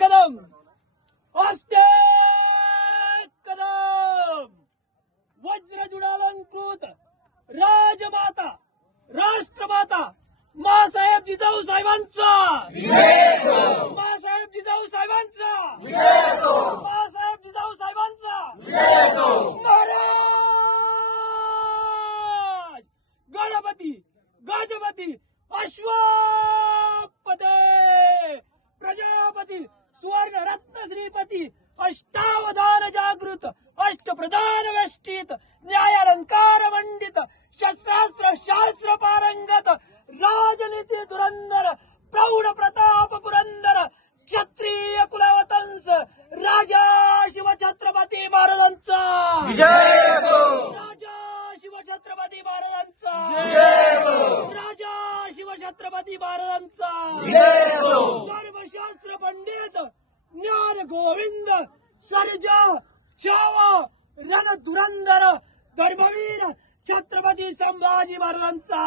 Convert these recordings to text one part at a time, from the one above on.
कदम आस्ते कदम वज्रजुडालंकृत राजमाता राष्ट्रमाता मासाहेब जिजाऊ साहेबांचा मासाहेब जिजाऊ साहेबांचा मासाहेब जिजाऊ साहेबांचा महाराज गणपती गजपती अश्वपते प्रजापती सुवर्ण रत्न श्रीपती अष्टावधान जागृत अष्टप्रधान वेष्टित न्यायालंकार मंडित शस्त्रास्त्र शास्त्र पारंगत राजनीती धुरंधर प्रौढ प्रताप पुरंदर क्षत्रिय कुलवतंस राजा शिवछत्रपती महाराजांचा राजा शिवछत्रपती महाराजांचा राजा शिवछत्रपती महाराजांचा धर्मशास्त्र पंडित ज्ञान गोविंद सर्जा छावा रण धुरंधर धर्मवीर छत्रपती संभाजी महाराजांचा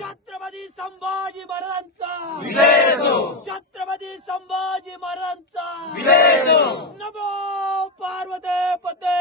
छत्रपती संभाजी महाराजांचा छत्रपती संभाजी महाराजांचा नमो पार्वती पते